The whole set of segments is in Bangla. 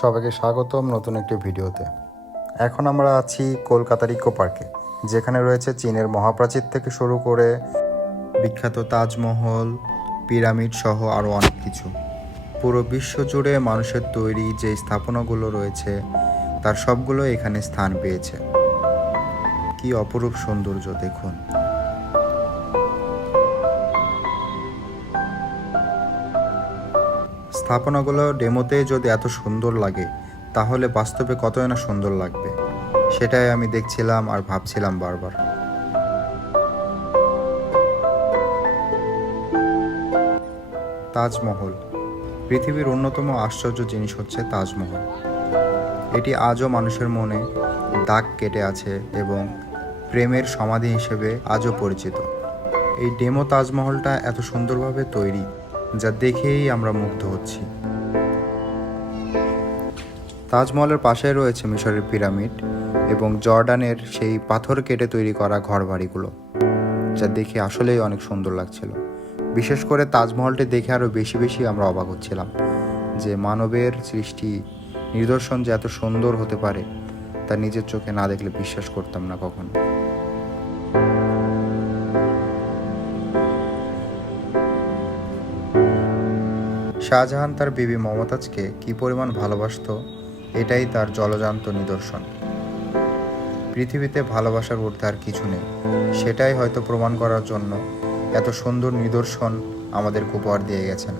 সবাইকে স্বাগতম নতুন একটি ভিডিওতে। এখন আমরা আছি কলকাতার ইকো পার্কে, যেখানে রয়েছে চীনের মহাপ্রাচীর থেকে শুরু করে বিখ্যাত তাজমহল, পিরামিড সহ আরও অনেক কিছু। পুরো বিশ্ব জুড়ে মানুষের তৈরি যে স্থাপনাগুলো রয়েছে, তার সবগুলো এখানে স্থান পেয়েছে। কি অপরূপ সৌন্দর্য দেখুন। স্থাপনাগুলো ডেমোতে যদি এত সুন্দর লাগে, তাহলে বাস্তবে কতই না সুন্দর লাগবে? সেটাই আমি দেখছিলাম আর ভাবছিলাম বারবার। তাজমহল। পৃথিবীর অন্যতম আশ্চর্য জিনিস হচ্ছে তাজমহল। এটি আজও মানুষের মনে দাগ কেটে আছে এবং প্রেমের সমাধি হিসেবে আজও পরিচিত। এই ডেমো তাজমহলটা এত সুন্দরভাবে তৈরি যা দেখেই আমরা মুগ্ধ হচ্ছি। তাজমহলের পাশে রয়েছে মিশরের পিরামিড এবং জর্ডানের সেই পাথর কেটে তৈরি করা ঘরবাড়িগুলো, যা দেখে আসলেই অনেক সুন্দর লাগছিল। বিশেষ করে তাজমহলটি দেখে আরও বেশি বেশি আমরা অবাক হচ্ছিলাম যে মানবের সৃষ্টি নিদর্শন যে এত সুন্দর হতে পারে, তা নিজের চোখে না দেখলে বিশ্বাস করতাম না কখনো। শাহজাহান তার বিবি মমতাজকে কি পরিমাণ ভালোবাসতো, এটাই তার জলজান্ত নিদর্শন। পৃথিবীতে ভালোবাসার ঊর্ধ্বে আর কিছু নেই। সেটাই হয়তো প্রমাণ করার জন্য এত সুন্দর নিদর্শন আমাদের উপহার দিয়ে গেছেন।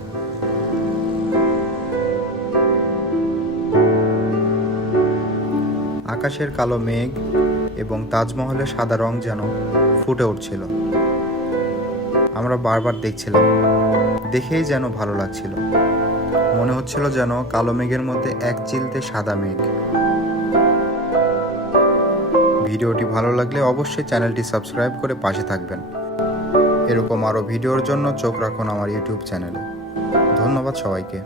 আকাশের কালো মেঘ এবং তাজমহলের সাদা রং যেন ফুটে উঠছিল। আমরা বারবার দেখছিলাম দেখেই যেন ভালো লাগছিল। মনে হচ্ছিল যেন কালো মেঘের মধ্যে এক চিলতে সাদা মেঘ। ভিডিওটি ভালো লাগলে অবশ্যই চ্যানেলটি সাবস্ক্রাইব করে পাশে থাকবেন। এরকম আরও ভিডিওর জন্য চোখ রাখুন আমার ইউটিউব চ্যানেলে। ধন্যবাদ সবাইকে।